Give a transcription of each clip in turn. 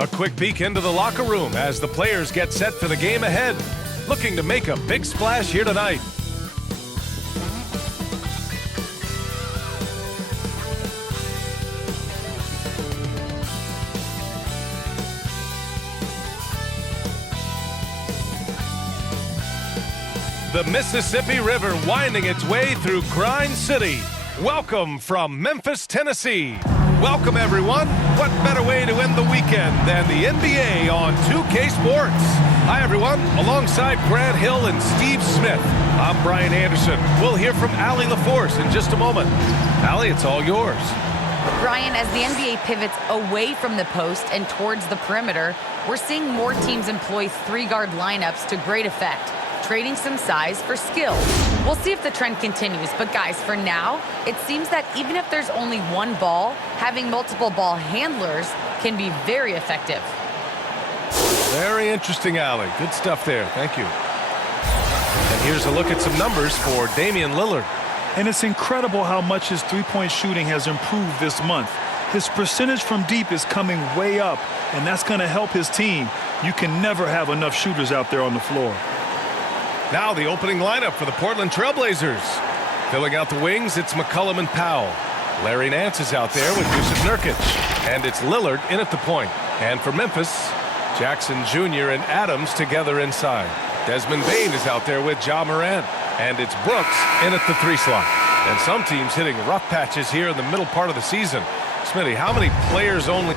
A quick peek into the locker room as the players get set for the game ahead. Looking to make a big splash here tonight. The Mississippi River winding its way through Grind City. Welcome from Memphis, Tennessee. Welcome, everyone. What better way to end the weekend than the NBA on 2K Sports? Hi, everyone. Alongside Grant Hill and Steve Smith, I'm Brian Anderson. We'll hear from Allie LaForce in just a moment. Allie, it's all yours. Brian, as the NBA pivots away from the post and towards the perimeter, we're seeing more teams employ three-guard lineups to great effect, trading some size for skill. We'll see if the trend continues, but guys, for now, it seems that even if there's only one ball, having multiple ball handlers can be very effective. Very interesting, Allie. Good stuff there. Thank you. And here's a look at some numbers for Damian Lillard. And it's incredible how much his three-point shooting has improved this month. His percentage from deep is coming way up, and that's going to help his team. You can never have enough shooters out there on the floor. Now the opening lineup for the Portland Trailblazers. Filling out the wings, it's McCollum and Powell. Larry Nance is out there with Yusuf Nurkic. And it's Lillard in at the point. And for Memphis, Jackson Jr. and Adams together inside. Desmond Bane is out there with Ja Morant. And it's Brooks in at the three slot. And some teams hitting rough patches here in the middle part of the season. Smitty, how many players only...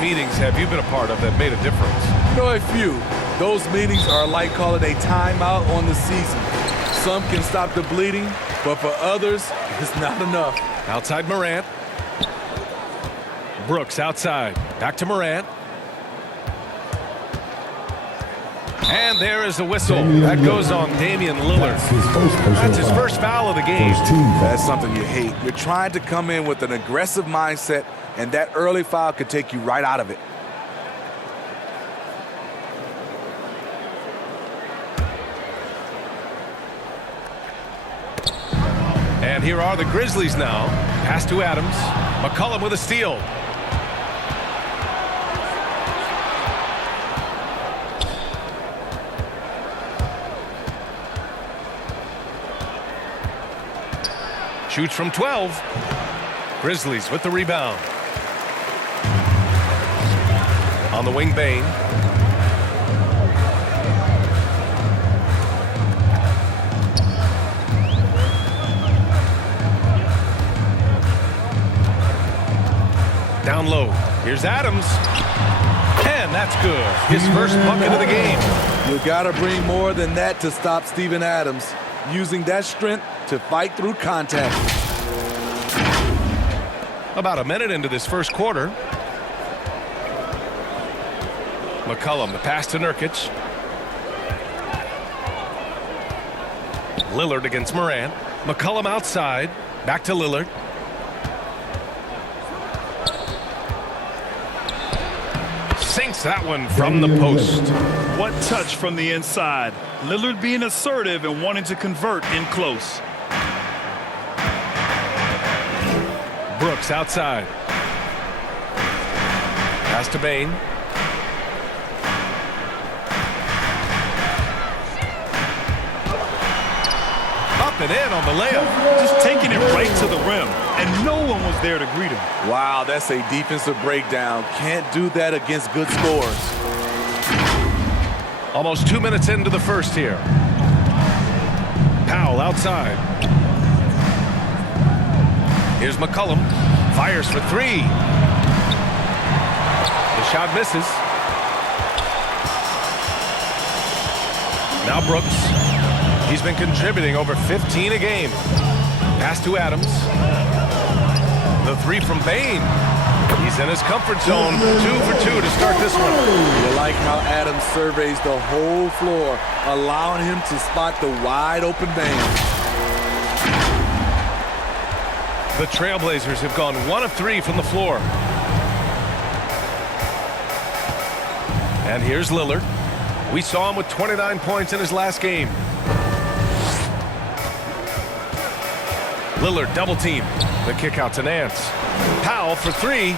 meetings have you been a part of that made a difference? You know, a few. Those meetings are like calling a timeout on the season. Some can stop the bleeding, but for others, it's not enough. Outside Morant. Brooks outside. Back to Morant. And there is a whistle. That goes on Damian Lillard. That's his first foul of the game. That's something you hate. You're trying to come in with an aggressive mindset, and that early foul could take you right out of it. And here are the Grizzlies now. Pass to Adams. McCollum with a steal. Shoots from 12. Grizzlies with the rebound. On the wing, Bane. Down low. Here's Adams. And that's good. His first bucket of the game. You gotta bring more than that to stop Steven Adams. Using that strength to fight through contact. About a minute into this first quarter. McCollum, the pass to Nurkic. Lillard against Morant. McCollum outside. Back to Lillard. Sinks that one from the post. What touch from the inside. Lillard being assertive and wanting to convert in close. Brooks outside. Pass to Bane. Up and in on the layup. Just taking it right to the rim, and no one was there to greet him. Wow, that's a defensive breakdown. Can't do that against good scores. Almost 2 minutes into the first here. Powell outside. Here's McCollum. Fires for three. The shot misses. Now Brooks. He's been contributing over 15 a game. Pass to Adams. The three from Bane. He's He's in his comfort zone. 2 for 2 to start this one. You like how Adams surveys the whole floor, allowing him to spot the wide open man. The Trailblazers have gone 1 of 3 from the floor. And here's Lillard. We saw him with 29 points in his last game. Lillard double team. The kick out to Nance. Powell for 3.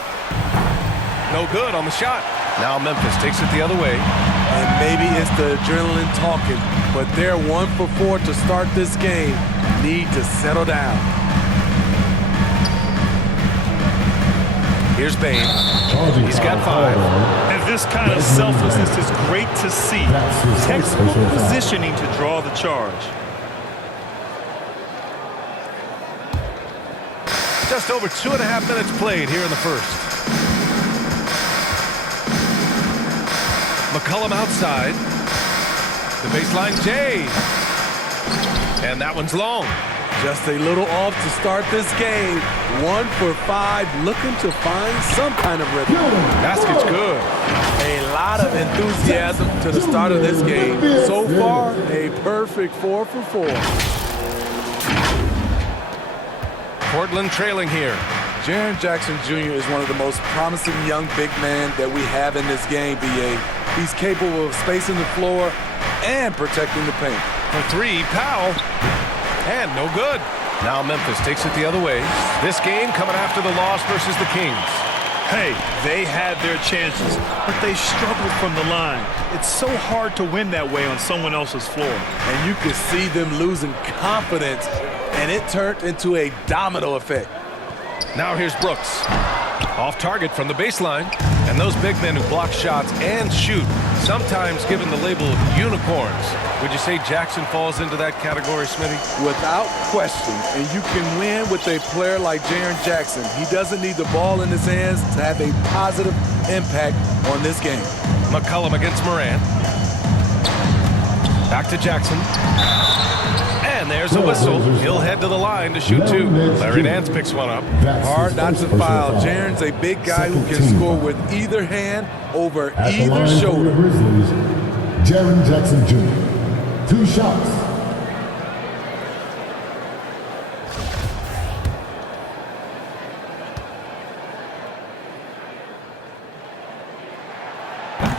No good on the shot. Now Memphis takes it the other way. And maybe it's the adrenaline talking, but they're 1 for 4 to start this game. Need to settle down. Here's Bain. He's got 5. And this kind of selflessness is great to see. Textbook positioning to draw the charge. Just over 2.5 minutes played here in the first. McCollum outside. The baseline J. And that one's long. Just a little off to start this game. 1 for 5, looking to find some kind of rhythm. Basket's good. A lot of enthusiasm to the start of this game. So far, a perfect 4 for 4. Portland trailing here. Jaren Jackson Jr. is one of the most promising young big men that we have in this game, B.A. He's capable of spacing the floor and protecting the paint. For 3, Powell. And no good. Now Memphis takes it the other way. This game coming after the loss versus the Kings. Hey, they had their chances, but they struggled from the line. It's so hard to win that way on someone else's floor. And you could see them losing confidence, and it turned into a domino effect. Now here's Brooks. Off target from the baseline. And those big men who block shots and shoot, sometimes given the label unicorns. Would you say Jackson falls into that category, Smitty? Without question, and you can win with a player like Jaren Jackson. He doesn't need the ball in his hands to have a positive impact on this game. McCollum against Morant. Back to Jackson. And there's a whistle. He'll head to the line to shoot 2. Larry Nance picks one up. Hard not to foul. Jaren's a big guy who can score with either hand over either shoulder. Jaren Jackson Jr. 2 shots.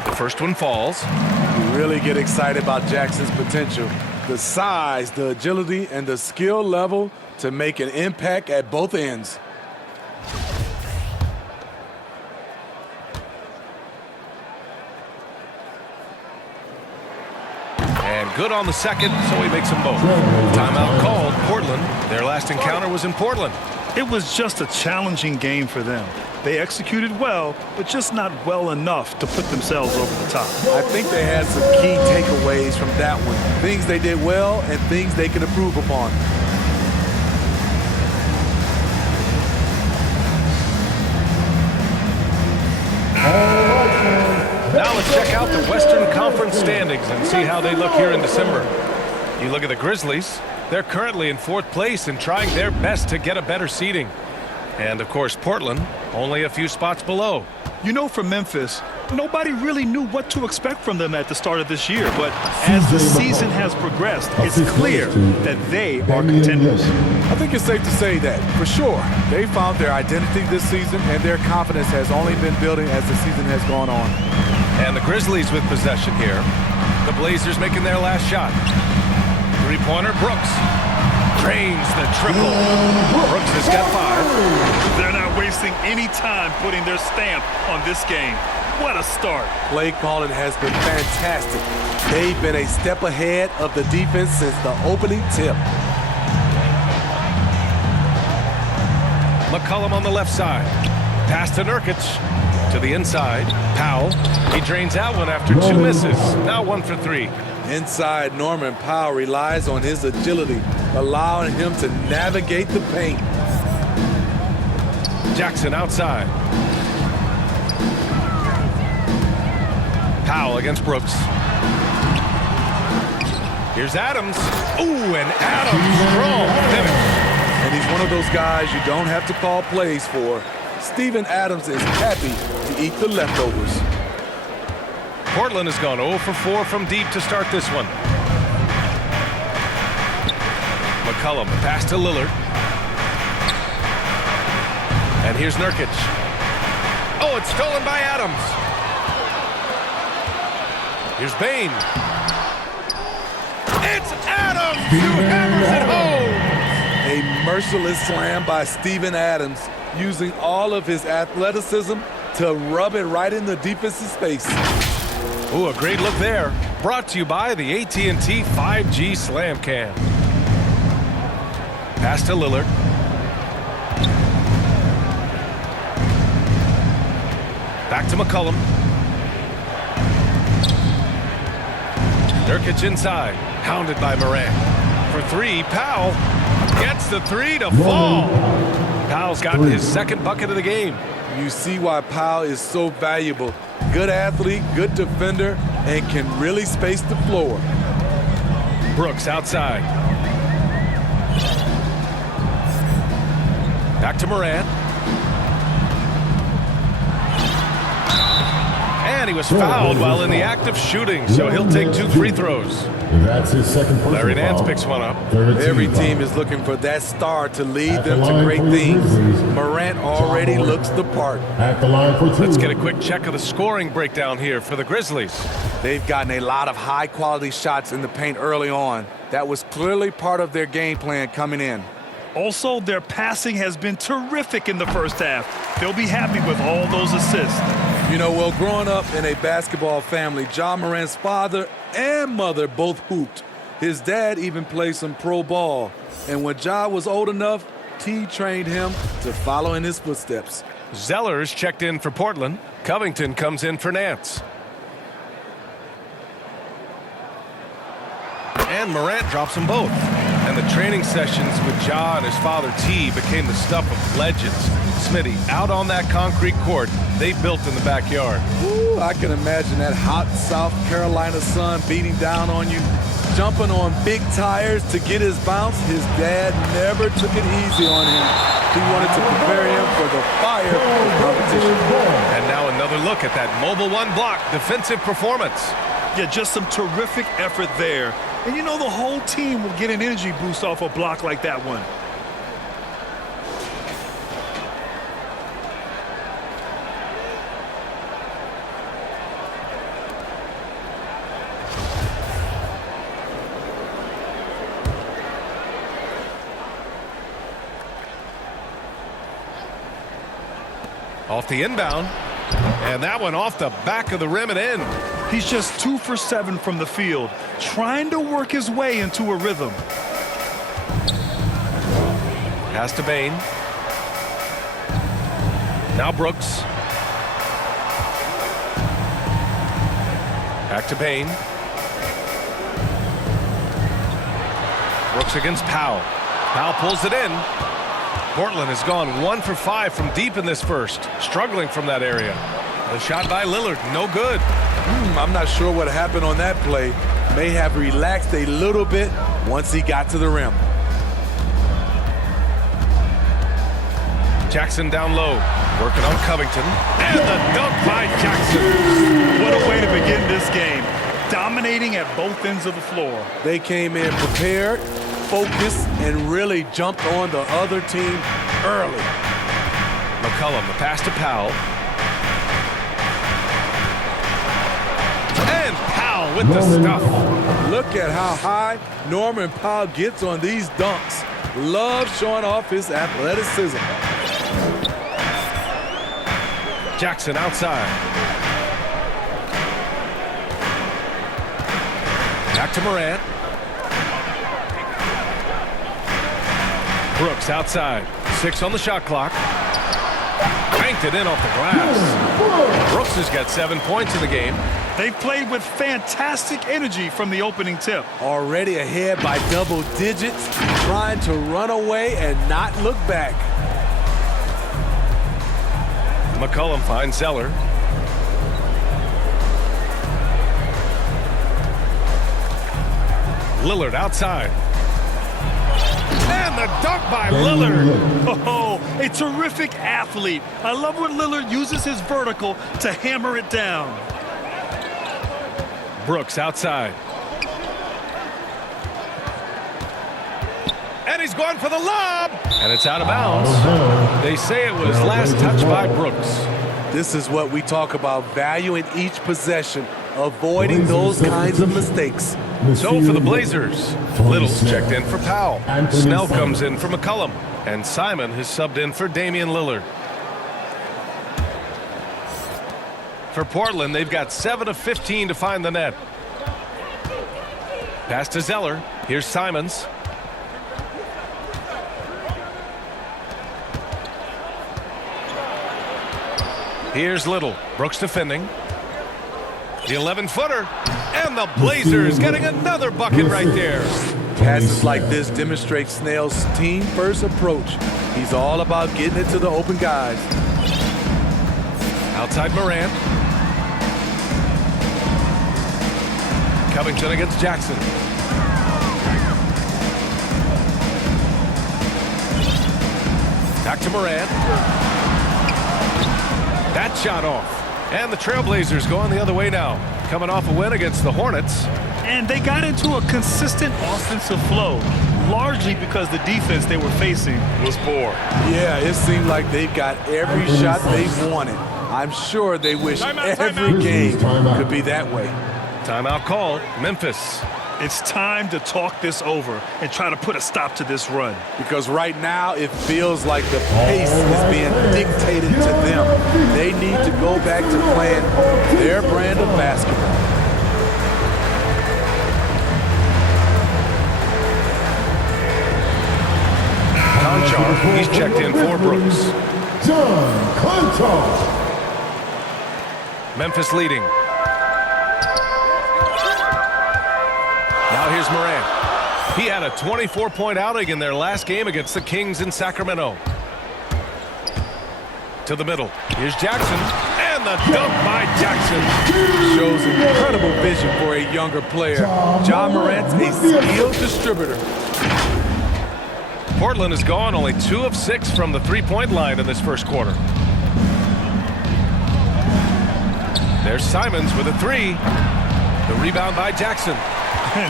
The first one falls. You really get excited about Jackson's potential. The size, the agility, and the skill level to make an impact at both ends. And good on the second, so he makes them both. Timeout called. Portland. Their last encounter was in Portland. It was just a challenging game for them. They executed well, but just not well enough to put themselves over the top. I think they had some key takeaways from that one. Things they did well and things they can improve upon. Now let's check out the Western Conference standings and see how they look here in December. You look at the Grizzlies. They're currently in 4th place and trying their best to get a better seeding. And, of course, Portland, only a few spots below. You know, for Memphis, nobody really knew what to expect from them at the start of this year. But as the season has progressed, it's clear that they are contenders. I think it's safe to say that, for sure, they found their identity this season, and their confidence has only been building as the season has gone on. And the Grizzlies with possession here. The Blazers making their last shot. Three-pointer, Brooks. Drains the triple. Brooks has got 5. They're not wasting any time putting their stamp on this game. What a start. Play calling has been fantastic. They've been a step ahead of the defense since the opening tip. McCollum on the left side. Pass to Nurkic. To the inside. Powell. He drains out one after 2 misses. Now 1 for 3. Inside, Norman Powell relies on his agility, allowing him to navigate the paint. Jackson outside. Powell against Brooks. Here's Adams. Ooh, and Adams strong finish. And he's one of those guys you don't have to call plays for. Steven Adams is happy to eat the leftovers. Portland has gone 0 for 4 from deep to start this one. McCollum, pass to Lillard. And here's Nurkic. Oh, it's stolen by Adams. Here's Bane. It's Adams who hammers it home. A merciless slam by Steven Adams, using all of his athleticism to rub it right in the defensive space. Ooh, a great look there. Brought to you by the AT&T 5G Slam Cam. Pass to Lillard. Back to McCollum. Nurkic inside. Hounded by Morant. For three, Powell gets the three to fall. Powell's gotten his second bucket of the game. You see why Powell is so valuable. Good athlete, good defender, and can really space the floor. Brooks outside. Back to Morant. And he was fouled while in the act of shooting, so he'll take 2 free throws. That's his second personal Larry Nance foul. picks one up. Every team is looking for that star to lead them to great things. Morant already looks the part. At the line for 2. Let's get a quick check of the scoring breakdown here for the Grizzlies. They've gotten a lot of high-quality shots in the paint early on. That was clearly part of their game plan coming in. Also, their passing has been terrific in the first half. They'll be happy with all those assists. You know, well, growing up in a basketball family, Ja Morant's father and mother both hooped. His dad even played some pro ball. And when Ja was old enough, T trained him to follow in his footsteps. Zeller's checked in for Portland. Covington comes in for Nance. And Morant drops them both. And the training sessions with Ja and his father T became the stuff of legends. Smitty, out on that concrete court they built in the backyard. Ooh, I can imagine that hot South Carolina sun beating down on you, jumping on big tires to get his bounce. His dad never took it easy on him. He wanted to prepare him for the fire of competition. And now another look at that mobile one block defensive performance. Yeah, just some terrific effort there. And you know the whole team will get an energy boost off a block like that one. Off the inbound. And that one off the back of the rim and in. He's just 2 for 7 from the field, trying to work his way into a rhythm. Pass to Bane. Now Brooks. Back to Bane. Brooks against Powell. Powell pulls it in. Portland has gone 1 for 5 from deep in this first, struggling from that area. The shot by Lillard, no good. I'm not sure what happened on that play. May have relaxed a little bit once he got to the rim. Jackson down low, working on Covington. And the dunk by Jackson. What a way to begin this game. Dominating at both ends of the floor. They came in prepared, focused, and really jumped on the other team early. McCollum, the pass to Powell. And Powell with the stuff. Look at how high Norman Powell gets on these dunks. Loves showing off his athleticism. Jackson outside. Back to Morant. Brooks outside. 6 on the shot clock. Banked it in off the glass. Brooks has got 7 points in the game. They've played with fantastic energy from the opening tip. Already ahead by double digits, trying to run away and not look back. McCollum finds Zeller. Lillard outside. And the dunk by Lillard. Oh, a terrific athlete. I love when Lillard uses his vertical to hammer it down. Brooks outside. And he's going for the lob. And it's out of bounds. They say it was last touched by Brooks. This is what we talk about, value in each possession, avoiding those kinds of mistakes. So for the Blazers, Little's checked in for Powell. Snell comes in for McCollum. And Simon has subbed in for Damian Lillard. For Portland, they've got 7 of 15 to find the net. Pass to Zeller. Here's Simons. Here's Little. Brooks defending. The 11-footer. And the Blazers getting another bucket right there. Passes like this demonstrate Snell's team-first approach. He's all about getting it to the open guys. Outside Morant. Covington against Jackson. Back to Morant. That shot off. And the Trailblazers going the other way now. Coming off a win against the Hornets. And they got into a consistent offensive flow, largely because the defense they were facing was poor. Yeah, it seemed like they got every shot they wanted. I'm sure they wish every game could be that way. Timeout called. Memphis. It's time to talk this over and try to put a stop to this run. Because right now it feels like the pace is being dictated to them. They need to go back to playing their brand of basketball. Conchar, he's checked in for Brooks. John Conchar. Memphis leading. Now here's Morant. He had a 24-point outing in their last game against the Kings in Sacramento. To the middle. Here's Jackson. And the dunk by Jackson. Shows incredible vision for a younger player. John Morant's a skilled distributor. Portland has gone only 2 of 6 from the three-point line in this first quarter. There's Simons with a 3. The rebound by Jackson.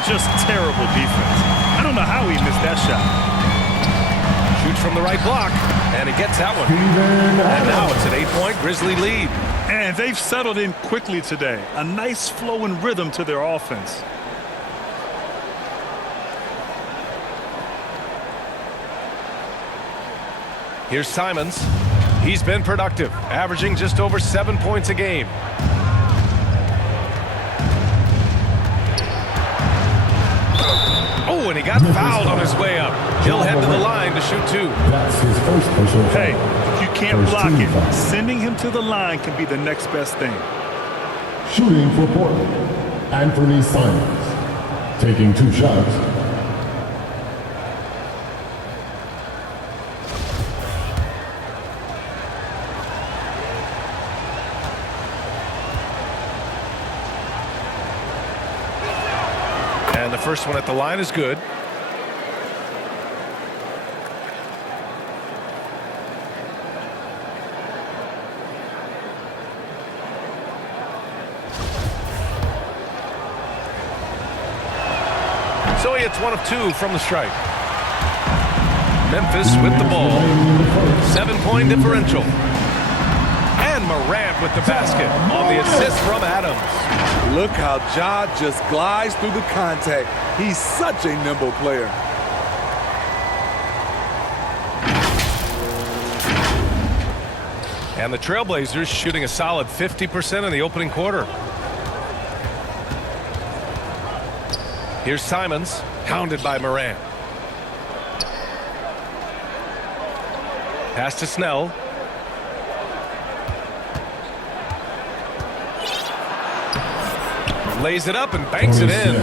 Just terrible defense. I don't know how he missed that shot. Shoots from the right block, and he gets that one. And now it's an 8-point Grizzly lead. And they've settled in quickly today. A nice flow and rhythm to their offense. Here's Simons. He's been productive, averaging just over 7 points a game. Oh, and he got fouled on his way up. He'll head to the line to shoot 2. That's his first personal foul. Hey, if you can't block it, sending him to the line can be the next best thing. Shooting for Portland, Anthony Simons. Taking 2 shots. And the first one at the line is good. So he hits 1 of 2 from the stripe. Memphis with the ball. 7-point differential. And Morant with the basket on the assist from Adams. Look how Ja just glides through the contact. He's such a nimble player. And the Trailblazers shooting a solid 50% in the opening quarter. Here's Simons, hounded by Morant. Pass to Snell. Lays it up and banks it in.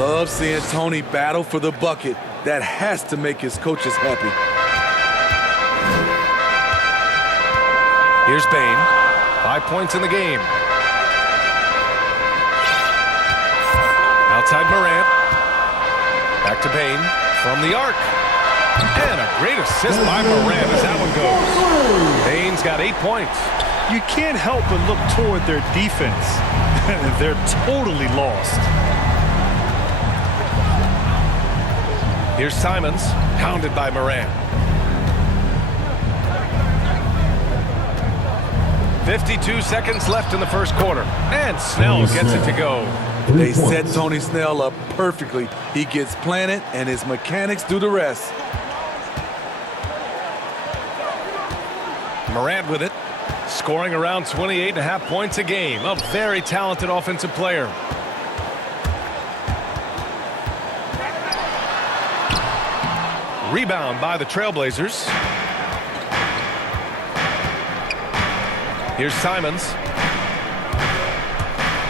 Love seeing Tony battle for the bucket. That has to make his coaches happy. Here's Bane. 5 points in the game. Outside Morant. Back to Bane from the arc. And a great assist by Morant as that one goes. Bane's got 8 points. You can't help but look toward their defense. They're totally lost. Here's Simons, pounded by Morant. 52 seconds left in the first quarter. And Snell gets it to go. They set Tony Snell up perfectly. He gets planted, and his mechanics do the rest. Morant with it, scoring around 28.5 points a game. A very talented offensive player. Rebound by the Trailblazers. Here's Simons.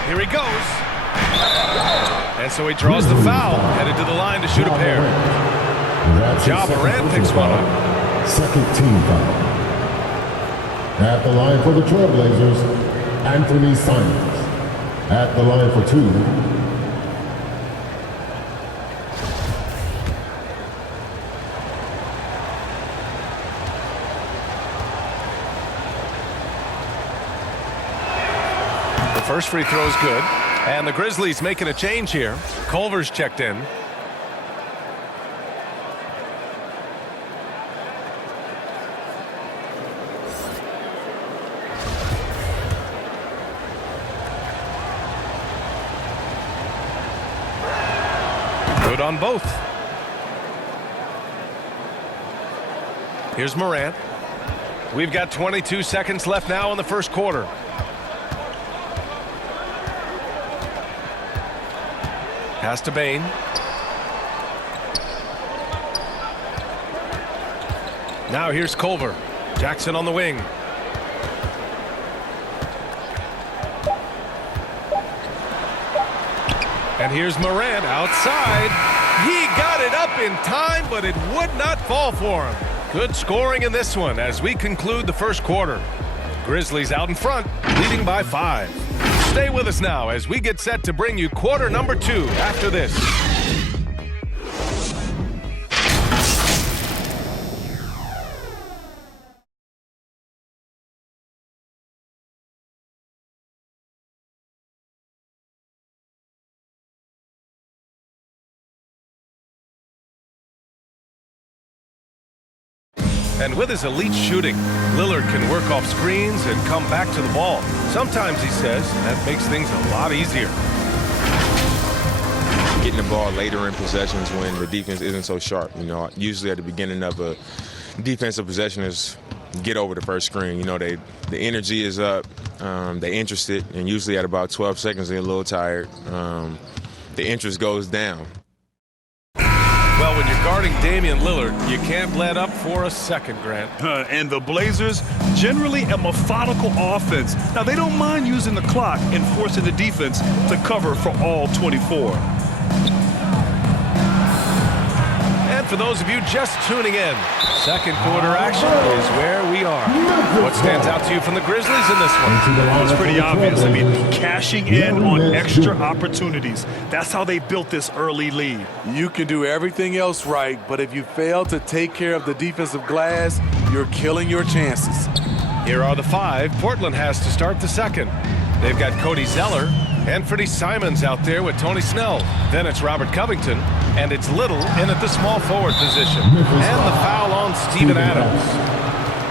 Here he goes. And so he draws the foul, headed to the line to shoot a pair. Ja Morant picks one up. Second team foul. At the line for the Trailblazers, Anthony Simons. At the line for 2. First free throw is good. And the Grizzlies making a change here. Culver's checked in. Good on both. Here's Morant. We've got 22 seconds left now in the first quarter. Pass to Bane. Now here's Culver. Jackson on the wing. And here's Morant outside. He got it up in time, but it would not fall for him. Good scoring in this one as we conclude the first quarter. Grizzlies out in front, leading by 5. Stay with us now as we get set to bring you quarter number 2 after this. And with his elite shooting, Lillard can work off screens and come back to the ball. Sometimes, he says, that makes things a lot easier. Getting the ball later in possessions when the defense isn't so sharp. You know, usually at the beginning of a defensive possession is get over the first screen. You know, the energy is up, they're interested, and usually at about 12 seconds they're a little tired. The interest goes down. Well, when you're guarding Damian Lillard, you can't let up for a second, Grant. And the Blazers, generally a methodical offense. Now, they don't mind using the clock and forcing the defense to cover for all 24. And for those of you just tuning in, second quarter action is where we are. What stands out to you from the Grizzlies in this one? It's pretty obvious. I mean, cashing in on extra opportunities. That's how they built this early lead. You can do everything else right, but if you fail to take care of the defensive glass, you're killing your chances. Here are the 5 Portland has to start the second. They've got Cody Zeller, Anthony Simons out there with Tony Snell. Then it's Robert Covington, and it's Little in at the small forward position. And the foul on Steven Adams.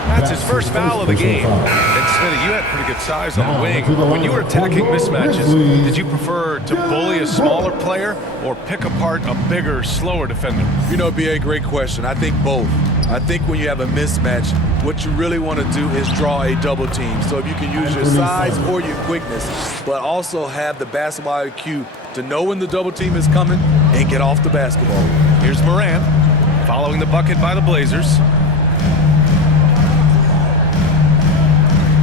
That's his first foul of the game. And Smitty, you had pretty good size on the wing. When you were attacking mismatches, did you prefer to bully a smaller player or pick apart a bigger, slower defender? You know, B.A., great question. I think both. I think when you have a mismatch, what you really want to do is draw a double team. So if you can use your size or your quickness, but also have the basketball IQ to know when the double team is coming and get off the basketball. Here's Morant, following the bucket by the Blazers.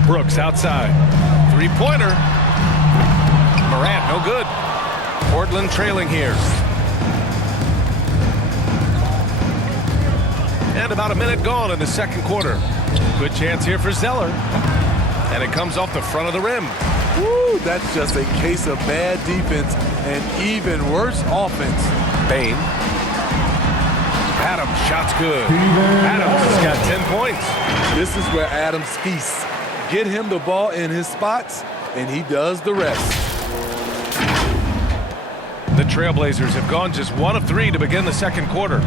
Brooks outside. Three-pointer. Morant, no good. Portland trailing here. And about a minute gone in the second quarter. Good chance here for Zeller. And it comes off the front of the rim. Woo, that's just a case of bad defense and even worse offense. Bane. Adams, shot's good. Adams has got 10 points. This is where Adams feasts. Get him the ball in his spots, and he does the rest. The Trailblazers have gone just 1 of 3 to begin the second quarter.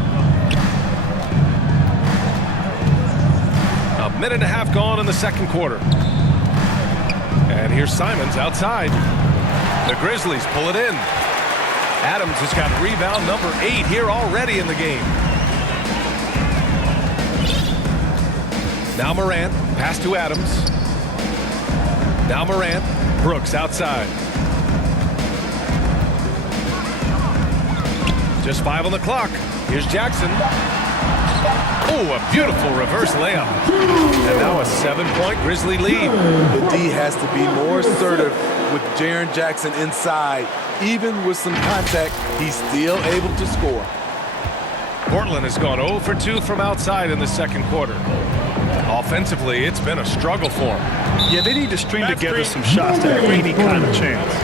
A minute and a half gone in the second quarter. And here's Simons outside. The Grizzlies pull it in. Adams has got rebound number 8 here already in the game. Now Morant, pass to Adams. Now Morant, Brooks outside. Just 5 on the clock. Here's Jackson. Oh, a beautiful reverse layup. And now a 7-point Grizzly lead. The D has to be more assertive with Jaren Jackson inside. Even with some contact, he's still able to score. Portland has gone 0 for 2 from outside in the second quarter. Offensively, it's been a struggle for them. Yeah, they need to string together some shots to have any kind of chance.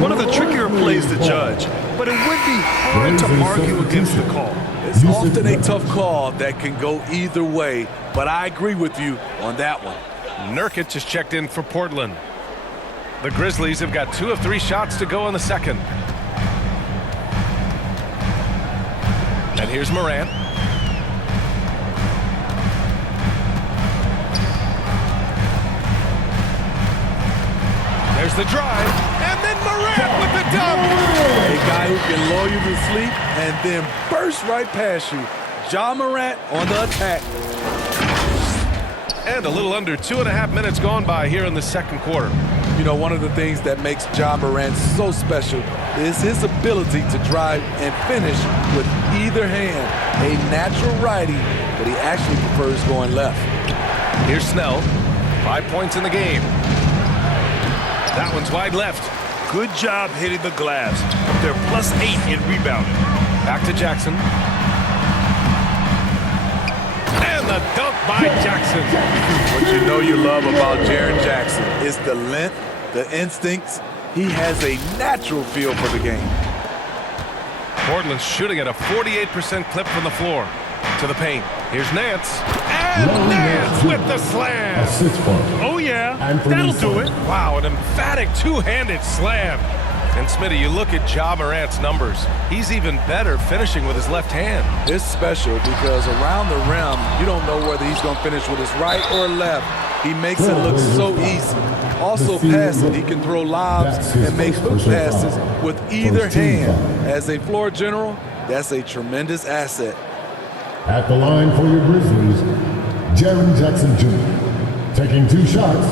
One of the trickier plays to judge, but it would be hard to argue against the call. It's often a tough call that can go either way, but I agree with you on that one. Nurkic has checked in for Portland. The Grizzlies have got 2 of 3 shots to go in the second. And here's Morant. There's the drive, and then Morant with the dunk. A guy who can lull you to sleep and then burst right past you. Ja Morant on the attack. And a little under 2.5 minutes gone by here in the second quarter. You know, one of the things that makes Ja Morant so special is his ability to drive and finish with either hand. A natural righty, but he actually prefers going left. Here's Snell. 5 points in the game. That one's wide left. Good job hitting the glass. They're +8 in rebounding. Back to Jackson. And the dunk by Jackson. What you know you love about Jaren Jackson is the length, the instincts. He has a natural feel for the game. Portland's shooting at a 48% clip from the floor. To the paint. Here's Nance. And Nance with the slam. Oh, yeah. That'll do it. Wow, an emphatic two-handed slam. And Smitty, you look at Ja Morant's numbers. He's even better finishing with his left hand. It's special because around the rim, you don't know whether he's going to finish with his right or left. He makes it look so easy. Also passing, he can throw lobs and make hook passes with either hand. As a floor general, that's a tremendous asset. At the line for your Grizzlies, Jaren Jackson Jr. taking 2 shots.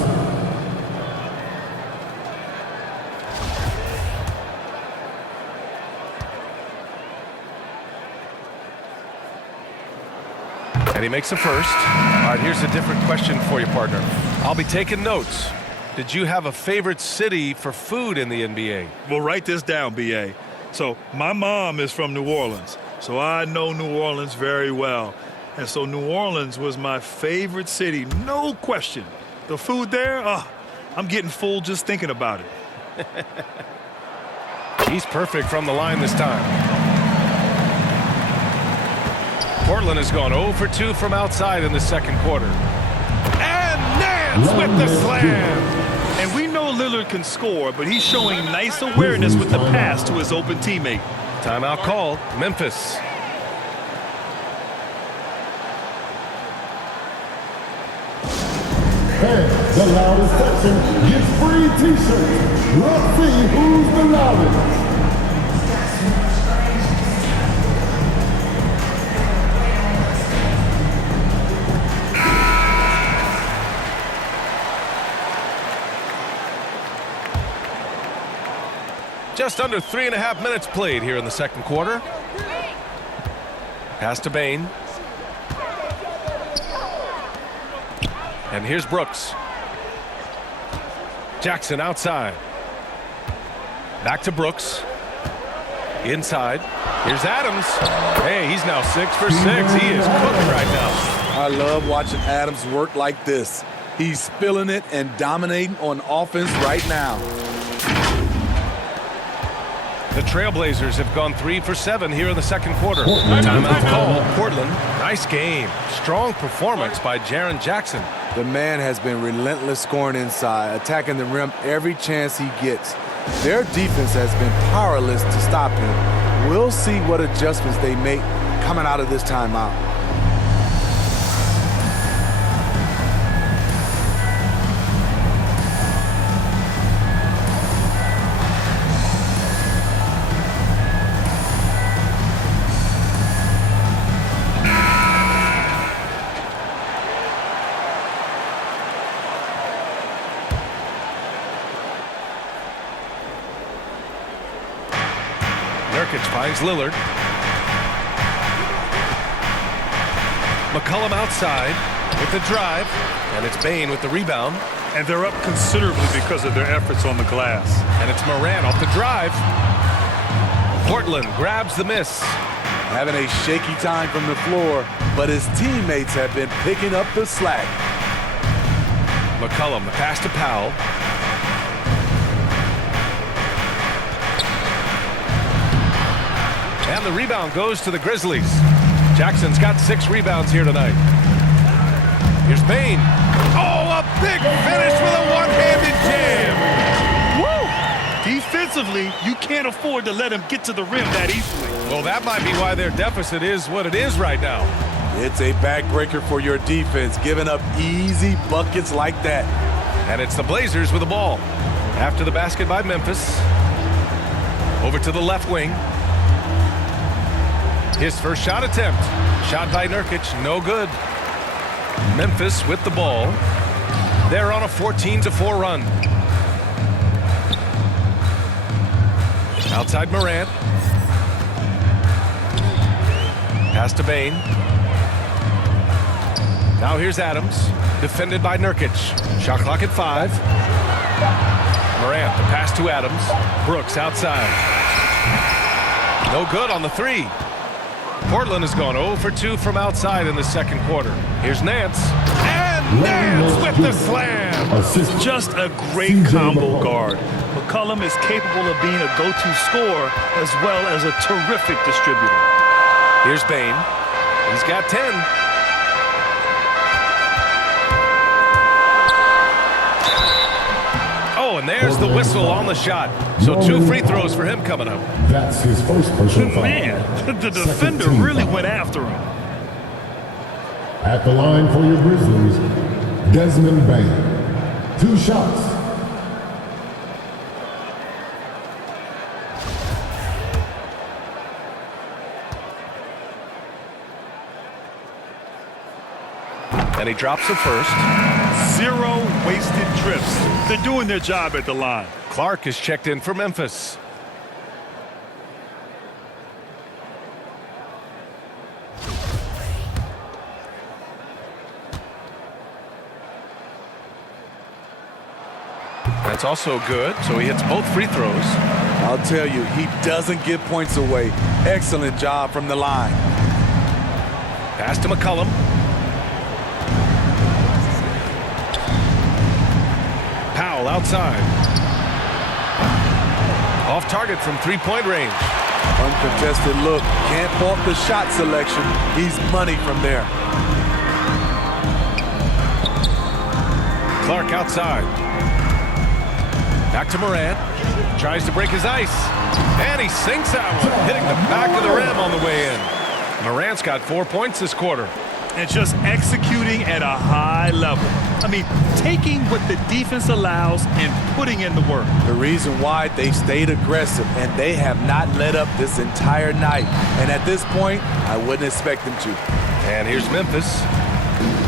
And he makes a first. All right, here's a different question for you, partner. I'll be taking notes. Did you have a favorite city for food in the NBA? Well, write this down, B.A. So my mom is from New Orleans, so I know New Orleans very well. And so New Orleans was my favorite city, no question. The food there, I'm getting full just thinking about it. He's perfect from the line this time. Portland has gone 0 for 2 from outside in the second quarter. And Nance with the slam. And we know Lillard can score, but he's showing nice awareness with the pass to his open teammate. Timeout called. Memphis. And the loudest section gets free t-shirts. Let's see who's the loudest. Just under 3.5 minutes played here in the second quarter. Pass to Bane. And here's Brooks. Jackson outside. Back to Brooks. Inside. Here's Adams. Hey, he's now 6 for 6. He is cooking right now. I love watching Adams work like this. He's feeling it and dominating on offense right now. The Trailblazers have gone 3 for 7 here in the second quarter. Portland. Timeout call. Portland, nice game. Strong performance by Jaren Jackson. The man has been relentless scoring inside, attacking the rim every chance he gets. Their defense has been powerless to stop him. We'll see what adjustments they make coming out of this timeout. Nurkic finds Lillard. McCollum outside with the drive, and it's Bane with the rebound. And they're up considerably because of their efforts on the glass. And it's Morant off the drive. Portland grabs the miss. Having a shaky time from the floor, but his teammates have been picking up the slack. McCollum, the pass to Powell. And the rebound goes to the Grizzlies. Jackson's got 6 rebounds here tonight. Here's Bane. Oh, a big finish with a one-handed jam. Woo! Defensively, you can't afford to let him get to the rim that easily. Well, that might be why their deficit is what it is right now. It's a backbreaker for your defense, giving up easy buckets like that. And it's the Blazers with the ball. After the basket by Memphis. Over to the left wing. His first shot attempt. Shot by Nurkic, no good. Memphis with the ball. They're on a 14-4 run. Outside Morant. Pass to Bane. Now here's Adams. Defended by Nurkic. Shot clock at 5. Morant, the pass to Adams. Brooks outside. No good on the 3. Portland has gone 0 for 2 from outside in the second quarter. Here's Nance. And Nance with the slam. Just a great combo guard. McCollum is capable of being a go-to scorer as well as a terrific distributor. Here's Bane. He's got 10. Oh, and there's the whistle on the shot. So 2 free throws for him coming up. That's his first personal foul. Man, the defender really went after him. At the line for your Grizzlies, Desmond Bane. 2 shots. And he drops the first. 0 wasted trips. They're doing their job at the line. Clark is checked in for Memphis. That's also good, so he hits both free throws. I'll tell you, he doesn't give points away. Excellent job from the line. Pass to McCollum. Powell outside. Off target from 3-point range. Uncontested look. Can't fault the shot selection. He's money from there. Clark outside. Back to Morant. Tries to break his ice. And he sinks that one, hitting the back of the rim on the way in. Morant's got 4 points this quarter. And just executing at a high level. I mean, taking what the defense allows and putting in the work. The reason why they stayed aggressive, and they have not let up this entire night. And at this point, I wouldn't expect them to. And here's Memphis.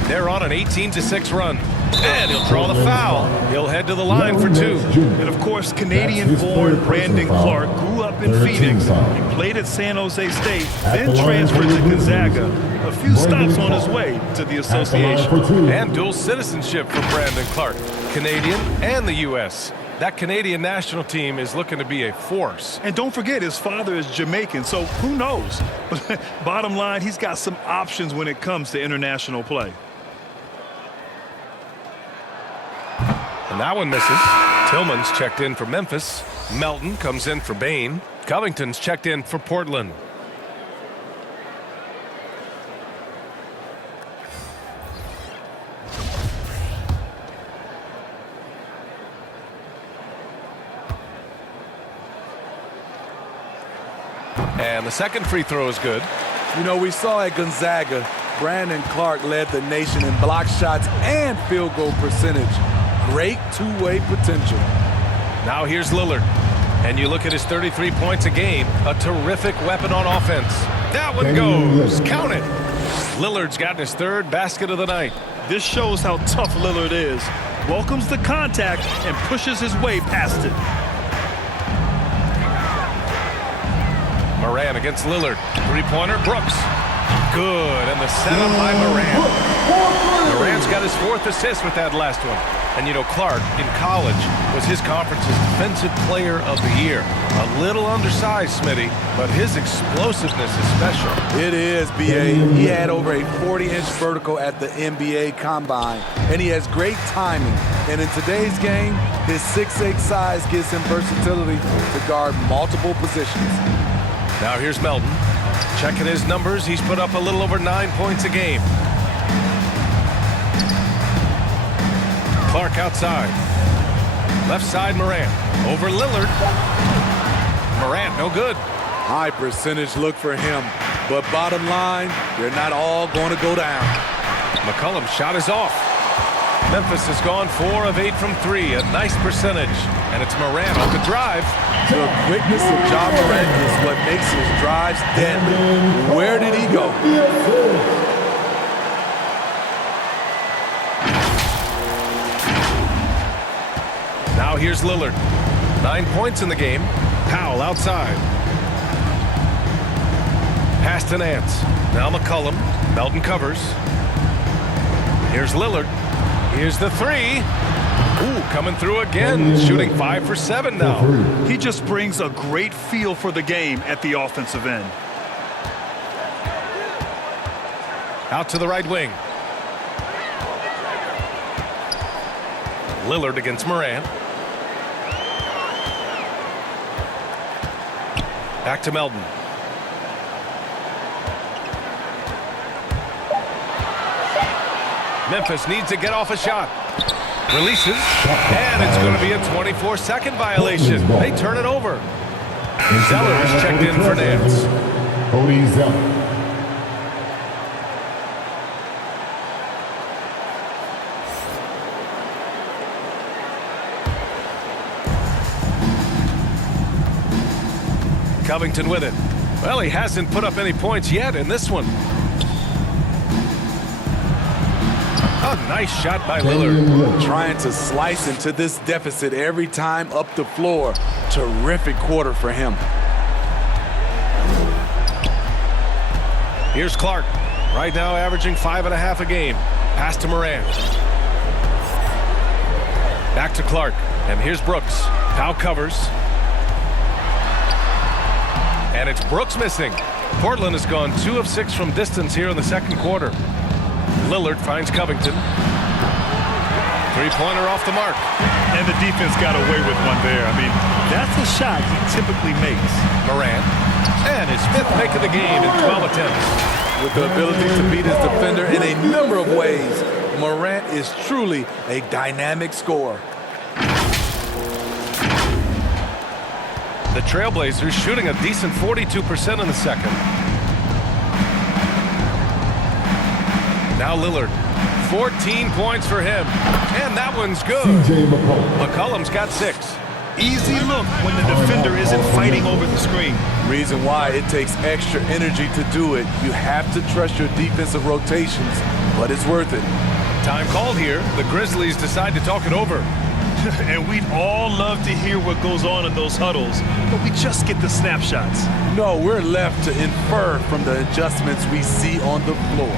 They're on an 18-6 run. And he'll draw the foul. He'll head to the line for 2. And of course, Canadian-born Brandon Clark grew up in Phoenix. He played at San Jose State, then transferred to Gonzaga. A few stops on his way to the association. And dual citizenship for Brandon Clark. Canadian and the U.S. That Canadian national team is looking to be a force. And don't forget, his father is Jamaican, so who knows? But bottom line, he's got some options when it comes to international play. And that one misses. Tillman's checked in for Memphis. Melton comes in for Bain. Covington's checked in for Portland. And the second free throw is good. You know, we saw at Gonzaga, Brandon Clark led the nation in block shots and field goal percentage. Great two-way potential. Now here's Lillard. And you look at his 33 points a game, a terrific weapon on offense. That one goes. Count it. Lillard's gotten his third basket of the night. This shows how tough Lillard is. Welcomes the contact and pushes his way past it. Moran against Lillard. Three-pointer, Brooks. Good, and the setup by Moran. Moran's got his fourth assist with that last one. And you know, Clark, in college, was his conference's Defensive Player of the Year. A little undersized, Smitty, but his explosiveness is special. It is, B.A. He had over a 40-inch vertical at the NBA Combine, and he has great timing. And in today's game, his 6'8" size gives him versatility to guard multiple positions. Now here's Melton. Checking his numbers, he's put up a little over 9 points a game. Clark outside. Left side, Moran. Over Lillard. Moran, no good. High percentage look for him. But bottom line, they're not all going to go down. McCollum's shot is off. Memphis has gone 4 of 8 from 3. A nice percentage. And it's Moran off the drive. The quickness of Ja Morant is what makes his drives deadly. Where did he go? Now here's Lillard. 9 points in the game. Powell outside. Pass to Nance. Now McCollum. Melton covers. Here's Lillard. Here's the three. Ooh, coming through again. Shooting 5 for 7 now. He just brings a great feel for the game at the offensive end. Out to the right wing. Lillard against Moran. Back to Melton. Memphis needs to get off a shot. Releases. And it's going to be a 24-second violation. They turn it over. Zeller is checked in for Nance. Cody Zeller. Covington with it. Well, he hasn't put up any points yet in this one. A nice shot by Lillard. Trying to slice into this deficit every time up the floor. Terrific quarter for him. Here's Clark. Right now averaging 5.5 a game. Pass to Moran. Back to Clark. And here's Brooks. Powell covers. And it's Brooks missing. Portland has gone 2 of 6 from distance here in the second quarter. Lillard finds Covington. Three-pointer off the mark. And the defense got away with one there. I mean, that's a shot he typically makes. Moran. And his 5th make of the game in 12 attempts. With the ability to beat his defender in a number of ways, Morant is truly a dynamic scorer. The Trailblazers shooting a decent 42% in the second. Now Lillard. 14 points for him. And that one's good. McCollum's got 6. Easy look when the defender isn't fighting over the screen. Reason why it takes extra energy to do it. You have to trust your defensive rotations, but it's worth it. Time called here. The Grizzlies decide to talk it over. And we'd all love to hear what goes on in those huddles, but we just get the snapshots. No, we're left to infer from the adjustments we see on the floor.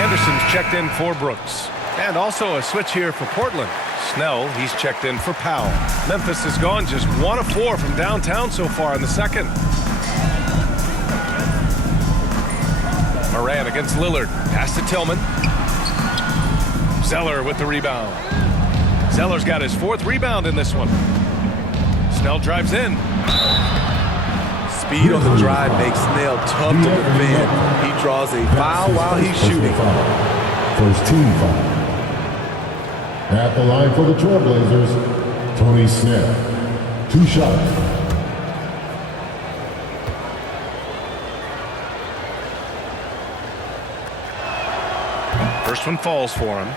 Anderson's checked in for Brooks. And also a switch here for Portland. Snell, he's checked in for Powell. Memphis has gone just 1 of 4 from downtown so far in the second. Moran against Lillard. Pass to Tillman. Zeller with the rebound. Zeller's got his 4th rebound in this one. Snell drives in. Speed on the drive makes Snell tough to defend. He draws a foul while he's shooting. First team foul. At the line for the Trailblazers, Tony Snell. 2 shots. First one falls for him.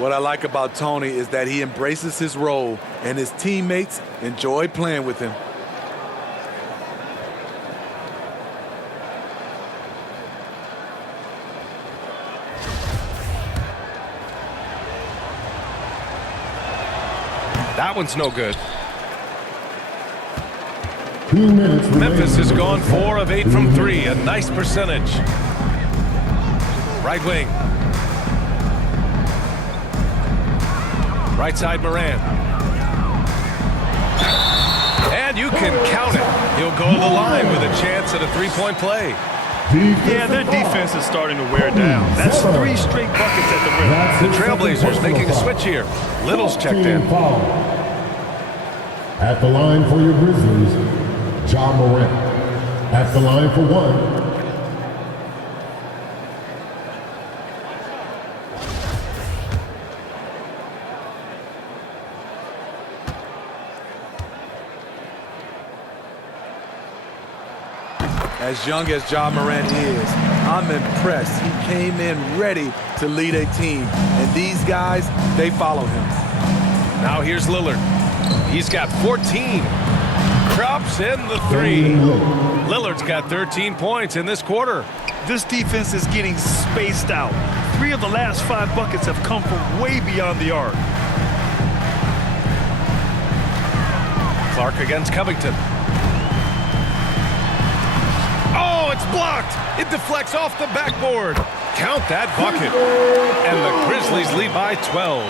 What I like about Tony is that he embraces his role, and his teammates enjoy playing with him. That one's no good. 2 minutes remaining. Memphis has gone 4 of 8 from 3. A nice percentage. Right wing. Right side Morant. And you can count it. He'll go to the line with a chance at a 3-point play. Yeah, their defense is starting to wear down. That's 3 straight buckets at the rim. The Trailblazers making a switch here. Little's checked in. Foul. At the line for your Grizzlies, Ja Morant. At the line for 1. As young as Ja Morant is, I'm impressed. He came in ready to lead a team. And these guys, they follow him. Now here's Lillard. He's got 14. Drops in the 3. Lillard's got 13 points in this quarter. This defense is getting spaced out. 3 of the last 5 buckets have come from way beyond the arc. Clark against Covington. Oh, it's blocked. It deflects off the backboard. Count that bucket. And the Grizzlies lead by 12.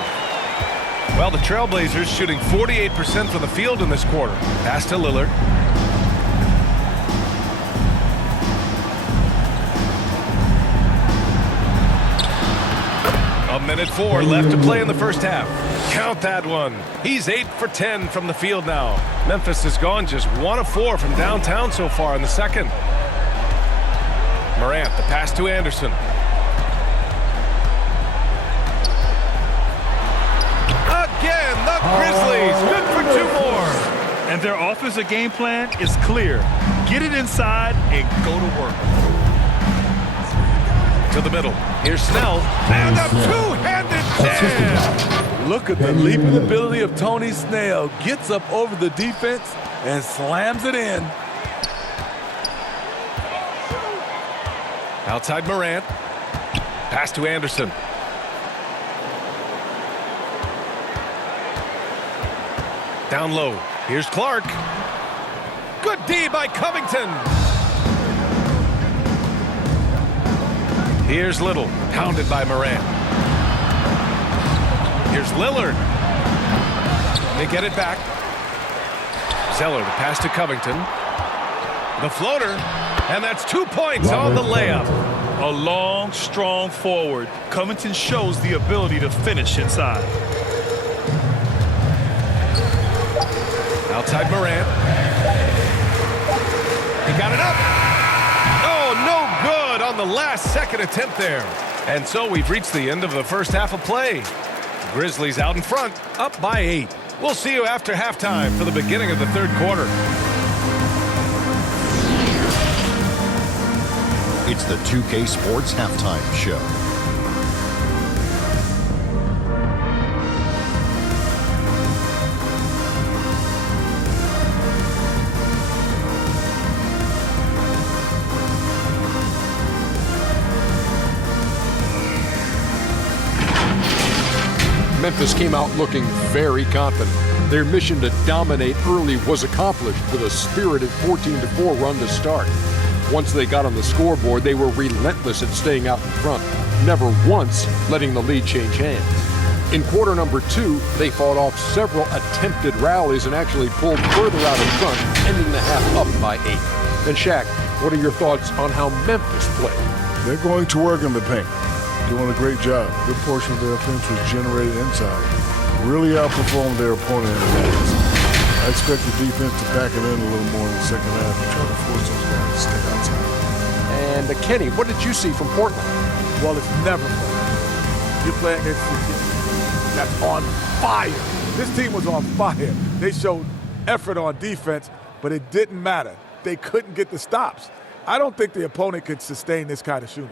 Well, the Trailblazers shooting 48% from the field in this quarter. Pass to Lillard. A minute 4 left to play in the first half. Count that one. He's 8 for 10 from the field now. Memphis has gone just 1 of 4 from downtown so far in the second. Morant, the pass to Anderson. Again, the Grizzlies, good for 2 more. And their offensive game plan is clear. Get it inside and go to work. To the middle. Here's Snell. And a two-handed jam. Look at the leaping ability of Tony Snell. Gets up over the defense and slams it in. Outside Morant. Pass to Anderson. Down low. Here's Clark. Good D by Covington. Here's Little. Pounded by Morant. Here's Lillard. They get it back. Zeller, the pass to Covington. The floater. And that's 2 points on the layup. A long, strong forward. Covington shows the ability to finish inside. Outside Morant. He got it up. Oh, no good on the last second attempt there. And so we've reached the end of the first half of play. Grizzlies out in front, up by 8. We'll see you after halftime for the beginning of the third quarter. It's the 2K Sports Halftime Show. Memphis came out looking very confident. Their mission to dominate early was accomplished with a spirited 14-4 run to start. Once they got on the scoreboard, they were relentless at staying out in front, never once letting the lead change hands. In quarter number 2, they fought off several attempted rallies and actually pulled further out in front, ending the half up by 8. And Shaq, what are your thoughts on how Memphis played? They're going to work in the paint. Doing a great job. A good portion of their offense was generated inside. really outperformed their opponent in the match. I expect the defense to pack it in a little more in the second half and try to force those guys to stay outside. And Kenny, what did you see from Portland? Well, it's never fun. You're playing against a team that's on fire. This team was on fire. They showed effort on defense, but it didn't matter. They couldn't get the stops. I don't think the opponent could sustain this kind of shooting.